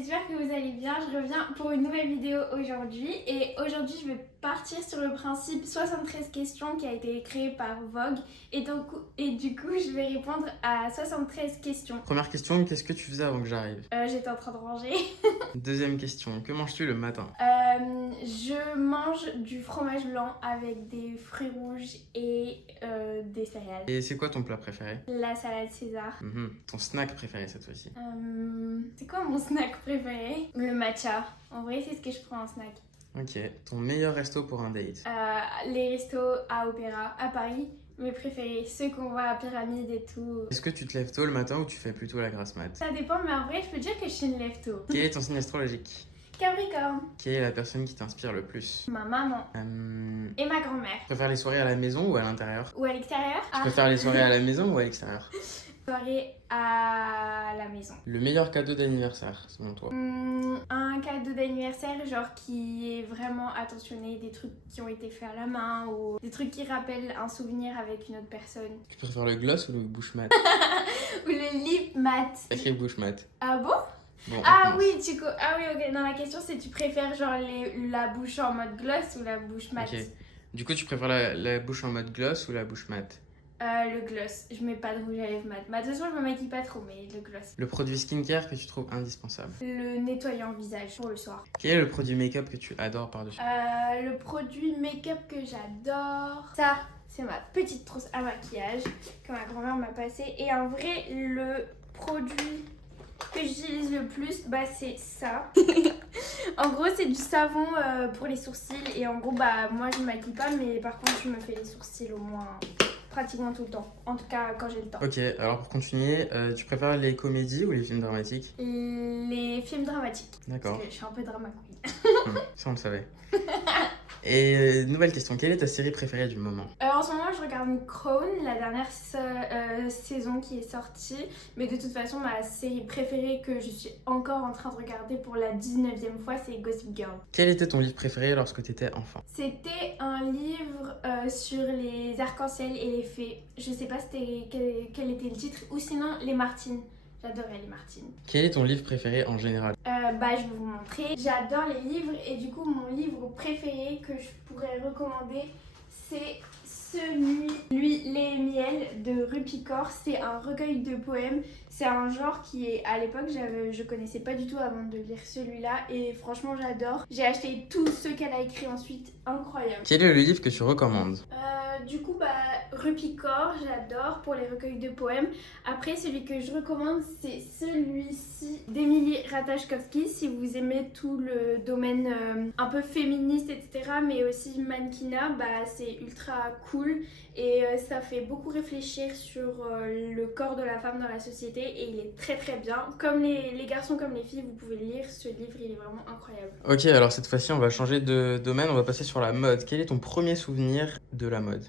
j'espère que vous allez bien. Je reviens pour une nouvelle vidéo aujourd'hui. Et aujourd'hui, je vais partir sur le principe 73 questions qui a été créé par Vogue. Et du coup, je vais répondre à 73 questions. Première question, qu'est-ce que tu faisais avant que j'arrive? J'étais en train de ranger. Deuxième question, que manges-tu le matin? Je mange du fromage blanc avec des fruits rouges et des céréales. Et c'est quoi ton plat préféré? La salade César. Ton snack préféré cette fois-ci? C'est quoi mon snack préféré? Le matcha. En vrai, c'est ce que je prends en snack. Ok, ton meilleur resto pour un date? Les restos à Opéra, à Paris, mes préférés, ceux qu'on voit à Pyramide et tout. Est-ce que tu te lèves tôt le matin ou tu fais plutôt la grasse mat? Ça dépend, mais en vrai, je peux dire que je suis une lève-tôt. Quel est ton signe astrologique? Capricorne. Quelle est la personne qui t'inspire le plus? Ma maman Tu et ma grand-mère. préfères les soirées à la maison ou à l'intérieur? Ou à l'extérieur? Tu préfères les soirées à la maison ou à l'extérieur? Soirée à la maison. Le meilleur cadeau d'anniversaire, selon toi? Un cadeau d'anniversaire, genre qui est vraiment attentionné, des trucs qui ont été faits à la main ou des trucs qui rappellent un souvenir avec une autre personne. Tu préfères le gloss ou le bush mat? Ou le lip mat. Écrit bush mat. Ah bon? Bon, on Ah commence. oui, ah oui, ok. Non, la question c'est tu préfères genre la bouche en mode gloss ou la bouche mat? Ok. Du coup, tu préfères la bouche en mode gloss ou la bouche mat? Le gloss. Je mets pas de rouge à lèvres mat. De toute façon, je me maquille pas trop, mais le gloss. Le produit skincare que tu trouves indispensable? Le nettoyant visage pour le soir. Quel est le produit make-up que tu adores par-dessus? Le produit make-up que j'adore, ça, c'est ma petite trousse à maquillage que ma grand-mère m'a passé. Et en vrai, le produit que j'utilise le plus, bah c'est ça. En gros, c'est du savon pour les sourcils. Et en gros, bah moi je me maquille pas, mais par contre, je me fais les sourcils au moins pratiquement tout le temps. En tout cas, quand j'ai le temps. Ok, alors pour continuer, tu préfères les comédies ou les films dramatiques? Les films dramatiques. D'accord. Parce que je suis un peu drama queen. Ça on le savait. Et nouvelle question, quelle est ta série préférée du moment? En ce moment, je regarde Crown, la dernière saison qui est sortie. Mais de toute façon, ma série préférée que je suis encore en train de regarder pour la 19e fois, c'est Gossip Girl. Quel était ton livre préféré lorsque tu étais enfant? C'était un livre sur les arcs-en-ciel et les fées. Je sais pas quel était le titre. Ou sinon, les Martines. J'adorais les Martines. Quel est ton livre préféré en général? Bah, je vais vous montrer. J'adore les livres et du coup, mon livre préféré que je pourrais recommander, c'est celui Les Miels de Rupicor. C'est un recueil de poèmes. C'est un genre qui est, à l'époque, je connaissais pas du tout avant de lire celui-là et franchement, j'adore. J'ai acheté tous ceux qu'elle a écrits ensuite. Incroyable. Quel est le livre que tu recommandes? Du coup, Rupicor, j'adore pour les recueils de poèmes. Après, celui que je recommande, c'est celui-ci d'Emilie Ratajkowski. Si vous aimez tout le domaine un peu féministe, etc., mais aussi mannequinat, c'est ultra cool. Et ça fait beaucoup réfléchir sur le corps de la femme dans la société. Et il est très très bien. Comme les garçons comme les filles, vous pouvez le lire. Ce livre, il est vraiment incroyable. Ok, alors cette fois-ci on va changer de domaine, on va passer sur la mode. Quel est ton premier souvenir de la mode?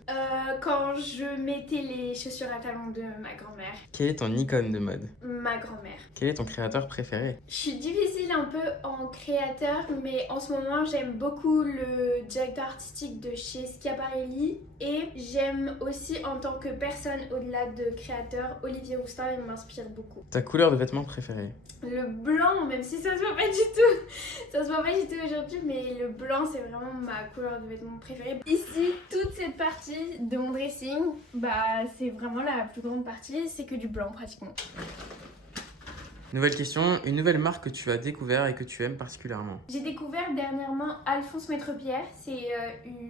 Quand je mettais les chaussures à talons de ma grand-mère. Quelle est ton icône de mode? Ma grand-mère. Quel est ton créateur préféré? Je suis difficile un peu en créateur, mais en ce moment j'aime beaucoup le directeur artistique de chez Schiaparelli et j'aime aussi en tant que personne au-delà de créateur, Olivier Rousteing, il m'inspire beaucoup. Ta couleur de vêtements préférée? Le blanc, même si ça se voit pas du tout, ça se voit pas du tout aujourd'hui, mais le blanc c'est vraiment ma couleur de vêtements préférée. Ici, toute cette partie de mon dressing, c'est vraiment la plus grande partie, c'est que du blanc pratiquement. Nouvelle question, une nouvelle marque que tu as découvert et que tu aimes particulièrement? J'ai découvert dernièrement Alphonse Maîtrepierre, c'est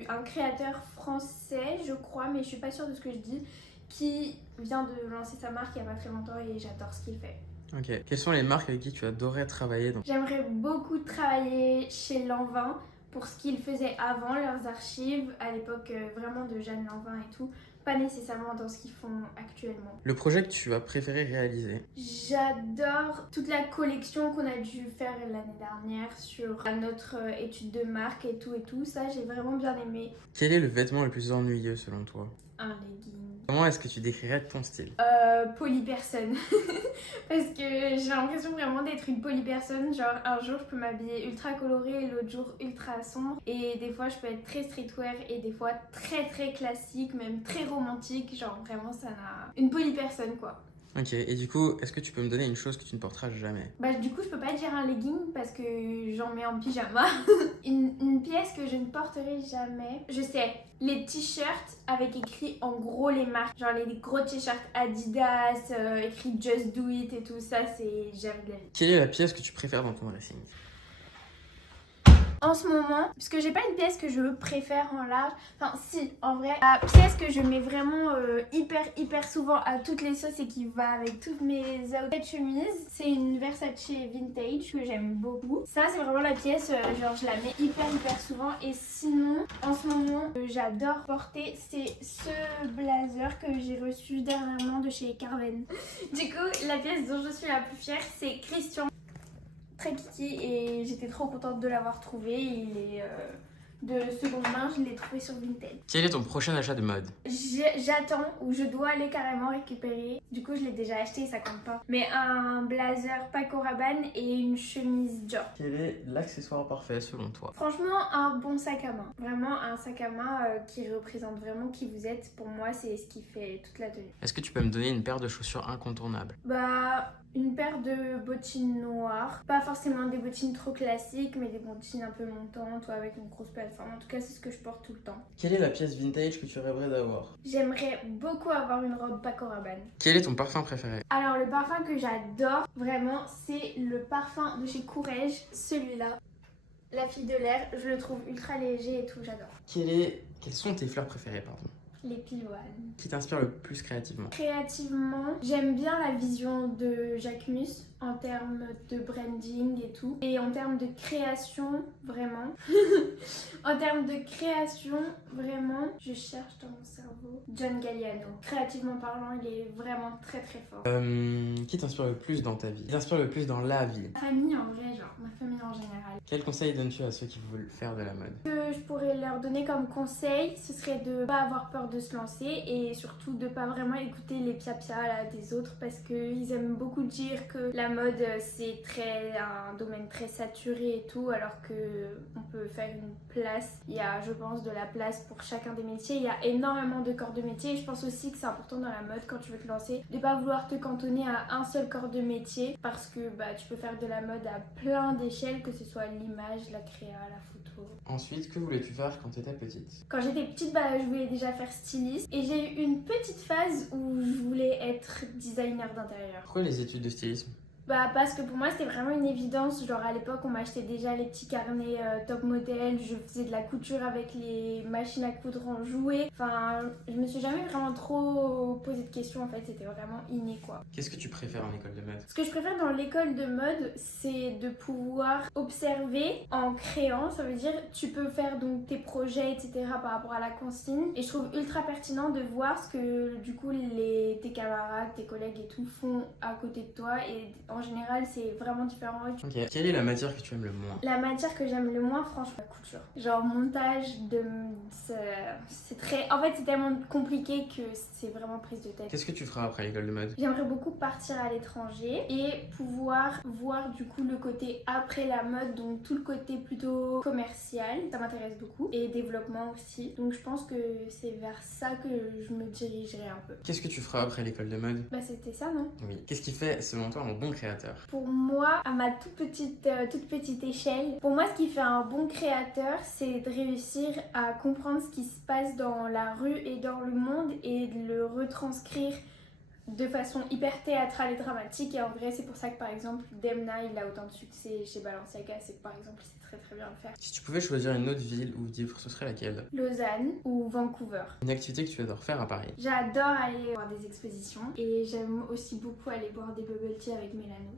un créateur français je crois, mais je suis pas sûre de ce que je dis, qui vient de lancer sa marque il y a pas très longtemps et j'adore ce qu'il fait. Ok, quelles sont les marques avec qui tu adorais travailler J'aimerais beaucoup travailler chez Lanvin pour ce qu'ils faisaient avant, leurs archives, à l'époque vraiment de Jeanne Lanvin et tout, pas nécessairement dans ce qu'ils font actuellement. Le projet que tu as préféré réaliser? J'adore toute la collection qu'on a dû faire l'année dernière sur notre étude de marque et tout, ça j'ai vraiment bien aimé. Quel est le vêtement le plus ennuyeux selon toi? Un legging. Comment est-ce que tu décrirais ton style? Polypersonne. Parce que j'ai l'impression vraiment d'être une polypersonne. Genre un jour je peux m'habiller ultra colorée et l'autre jour ultra sombre. Et des fois je peux être très streetwear et des fois très très classique, même très romantique. Genre vraiment ça n'a... Une polypersonne quoi. Ok, et du coup, est-ce que tu peux me donner une chose que tu ne porteras jamais? Bah du coup je peux pas dire un legging parce que j'en mets en pyjama. Une pièce que je ne porterai jamais, je sais, les t-shirts avec écrit en gros les marques, genre les gros t-shirts Adidas, écrit Just Do It et tout ça, c'est jamais de la vie. Quelle est la pièce que tu préfères dans ton dressing? En ce moment, parce que j'ai pas une pièce que je préfère en large, enfin si, en vrai, la pièce que je mets vraiment hyper souvent à toutes les sauces et qui va avec toutes mes outfits chemises, c'est une Versace vintage que j'aime beaucoup. Ça c'est vraiment la pièce, genre je la mets hyper souvent. Et sinon, en ce moment, j'adore porter, c'est ce blazer que j'ai reçu dernièrement de chez Carven. Du coup, la pièce dont je suis la plus fière, c'est Christian. Très kiki et j'étais trop contente de l'avoir trouvé. Il est de seconde main, je l'ai trouvé sur Vinted. Quel est ton prochain achat de mode? J'attends ou je dois aller carrément récupérer. Du coup, je l'ai déjà acheté, ça compte pas. Mais un blazer Paco Rabanne et une chemise Dior. Quel est l'accessoire parfait selon toi? Franchement, un bon sac à main. Vraiment un sac à main qui représente vraiment qui vous êtes. Pour moi, c'est ce qui fait toute la tenue. Est-ce que tu peux me donner une paire de chaussures incontournables? Bah, une paire de bottines noires. Pas forcément des bottines trop classiques, mais des bottines un peu montantes ou avec une grosse plateforme. En tout cas, c'est ce que je porte tout le temps. Quelle est la pièce vintage que tu rêverais d'avoir? J'aimerais beaucoup avoir une robe Paco Rabanne. Quel est ton parfum préféré? Alors, le parfum que j'adore, vraiment, c'est le parfum de chez Courrèges, celui-là. La fille de l'air, je le trouve ultra léger et tout, j'adore. Quelles sont tes fleurs préférées, pardon? Les pivoines. Qui t'inspire le plus créativement? Créativement, j'aime bien la vision de Jacquemus en termes de branding et tout. Et en termes de création, vraiment. En termes de création, vraiment, je cherche dans mon cerveau John Galliano. Créativement parlant, il est vraiment très fort. Qui t'inspire le plus dans ta vie? Qui t'inspire le plus dans la vie? Ma famille en vrai, genre ma famille en général. Quel conseil donnes-tu à ceux qui veulent faire de la mode? Ce que je pourrais leur donner comme conseil, ce serait de pas avoir peur de se lancer et surtout de pas vraiment écouter les pia-pia là, des autres parce qu'ils aiment beaucoup dire que la mode c'est un domaine très saturé et tout alors que on peut faire une place. Il y a je pense de la place pour chacun des métiers, il y a énormément de corps de métier et je pense aussi que c'est important dans la mode quand tu veux te lancer de pas vouloir te cantonner à un seul corps de métier parce que bah, tu peux faire de la mode à plein d'échelles, que ce soit l'image, la créa, la photo. Ensuite, que voulais-tu faire quand tu étais petite? Quand j'étais petite, bah, je voulais déjà faire styliste et j'ai eu une petite phase où je voulais être designer d'intérieur. Pourquoi les études de stylisme? Bah parce que pour moi c'était vraiment une évidence, genre à l'époque on m'achetait déjà les petits carnets top modèle, je faisais de la couture avec les machines à coudre en jouet, enfin je me suis jamais vraiment trop posé de questions en fait, c'était vraiment inné quoi. Qu'est-ce que tu préfères en école de mode? Ce que je préfère dans l'école de mode c'est de pouvoir observer en créant, ça veut dire tu peux faire donc tes projets etc par rapport à la consigne et je trouve ultra pertinent de voir ce que du coup tes camarades, tes collègues et tout font à côté de toi et en général, c'est vraiment différent. Ok. Quelle est la matière que tu aimes le moins? La matière que j'aime le moins, franchement, la couture. Genre montage, c'est très... En fait, c'est tellement compliqué que c'est vraiment prise de tête. Qu'est-ce que tu feras après l'école de mode? J'aimerais beaucoup partir à l'étranger et pouvoir voir du coup le côté après la mode, donc tout le côté plutôt commercial. Ça m'intéresse beaucoup. Et développement aussi. Donc je pense que c'est vers ça que je me dirigerai un peu. Qu'est-ce que tu feras après l'école de mode? Bah c'était ça, non? Oui. Qu'est-ce qui fait, selon toi, un bon créateur? Pour moi, à ma toute petite échelle, pour moi, ce qui fait un bon créateur, c'est de réussir à comprendre ce qui se passe dans la rue et dans le monde et de le retranscrire de façon hyper théâtrale et dramatique. Et en vrai, c'est pour ça que par exemple, Demna, il a autant de succès chez Balenciaga. C'est que par exemple, c'est très bien le faire. Si tu pouvais choisir une autre ville ou vivre, ce serait laquelle? Lausanne ou Vancouver. Une activité que tu adores faire à Paris? J'adore aller voir des expositions et j'aime aussi beaucoup aller boire des bubble tea avec Mélano.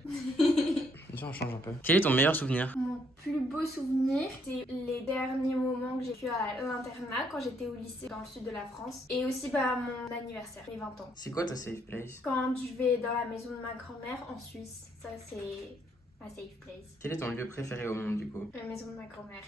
Viens, on change un peu. Quel est ton meilleur souvenir? Mon plus beau souvenir, c'est les derniers moments que j'ai vécu à l'internat quand j'étais au lycée dans le sud de la France. Et aussi mon anniversaire, mes 20 ans. C'est quoi ta safe place? Quand je vais dans la maison de ma grand-mère en Suisse, ça c'est ma safe place. Quel est ton lieu préféré au monde du coup? La maison de ma grand-mère.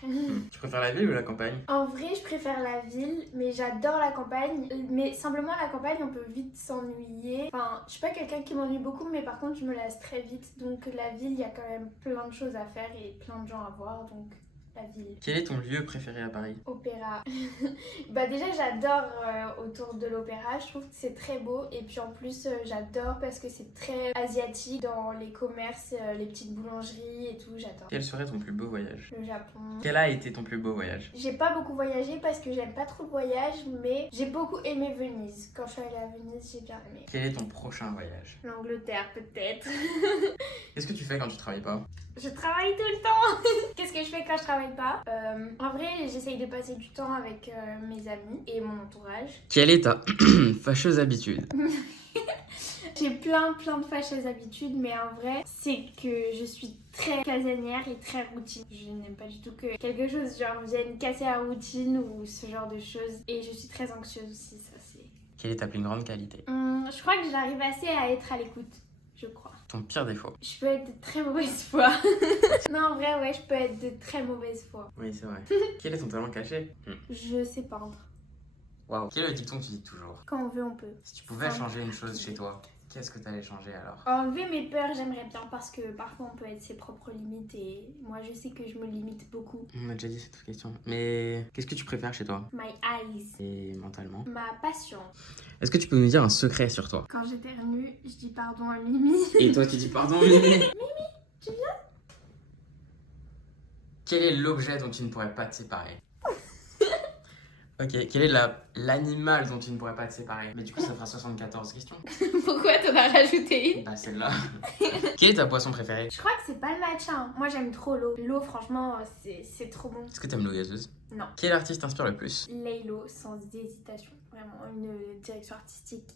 Tu préfères la ville ou la campagne? En vrai, je préfère la ville, mais j'adore la campagne. Mais simplement, la campagne, on peut vite s'ennuyer. Enfin, je suis pas quelqu'un qui m'ennuie beaucoup, mais par contre, je me lasse très vite. Donc, la ville, il y a quand même plein de choses à faire et plein de gens à voir. Donc, la ville. Quel est ton lieu préféré à Paris? Opéra. Bah déjà j'adore autour de l'opéra, je trouve que c'est très beau et puis en plus j'adore parce que c'est très asiatique dans les commerces, les petites boulangeries et tout, j'adore. Quel serait ton plus beau voyage? Le Japon. Quel a été ton plus beau voyage? J'ai pas beaucoup voyagé parce que j'aime pas trop le voyage, mais j'ai beaucoup aimé Venise. Quand je suis allée à Venise, j'ai bien aimé. Quel est ton prochain voyage? L'Angleterre peut-être. Qu'est-ce que tu fais quand tu travailles pas? Je travaille tout le temps. Qu'est-ce que je fais quand je travaille pas? En vrai, j'essaye de passer du temps avec mes amis et mon entourage. Quelle est ta fâcheuse habitude? J'ai plein de fâcheuses habitudes, mais en vrai, c'est que je suis très casanière et très routine. Je n'aime pas du tout que quelque chose genre vienne casser la routine ou ce genre de choses. Et je suis très anxieuse aussi, ça c'est... Quelle est ta plus grande qualité? Je crois que j'arrive assez à être à l'écoute, je crois. Ton pire défaut? Je peux être de très mauvaise foi. Non, en vrai, ouais, je peux être de très mauvaise foi. Oui, c'est vrai. Quel est ton talent caché? Je sais peindre. Waouh. Quel est le dicton que tu dis toujours? Quand on veut, on peut. Si tu pouvais Simple. changer une chose chez toi, qu'est-ce que tu allais changer alors? Enlever mes peurs, j'aimerais bien parce que parfois on peut être ses propres limites et moi je sais que je me limite beaucoup. On a déjà dit cette question. Mais qu'est-ce que tu préfères chez toi? My eyes. Et mentalement? Ma passion. Est-ce que tu peux nous dire un secret sur toi? Quand j'éternue, je dis pardon à Mimi. Et toi tu dis pardon, Mimi? Mimi, tu viens? Quel est l'objet dont tu ne pourrais pas te séparer? Ok, quel est l'animal dont tu ne pourrais pas te séparer? Mais du coup ça fera 74 questions. Pourquoi t'en as rajouté une? Bah celle-là. Quelle est ta boisson préférée? Je crois que c'est pas le matcha. Hein. Moi j'aime trop l'eau. L'eau, franchement, c'est trop bon. Est-ce que t'aimes l'eau gazeuse? Non. Quel artiste t'inspire le plus? Laylo, sans hésitation. Vraiment, une direction artistique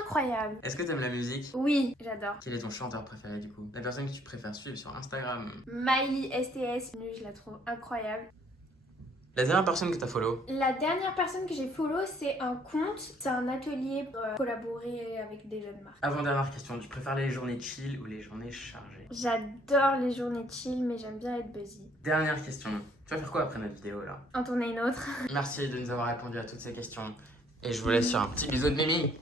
incroyable. Est-ce que t'aimes la musique? Oui, j'adore. Quel est ton chanteur préféré du coup? La personne que tu préfères suivre sur Instagram? Miley STS, je la trouve incroyable. La dernière personne que t'as follow? La dernière personne que j'ai follow, c'est un compte. C'est un atelier pour collaborer avec des jeunes marques. Avant-dernière question, tu préfères les journées chill ou les journées chargées? J'adore les journées chill, mais j'aime bien être busy. Dernière question, tu vas faire quoi après notre vidéo là? En tourner une autre. Merci de nous avoir répondu à toutes ces questions. Et je vous laisse sur un petit bisou de Mimi.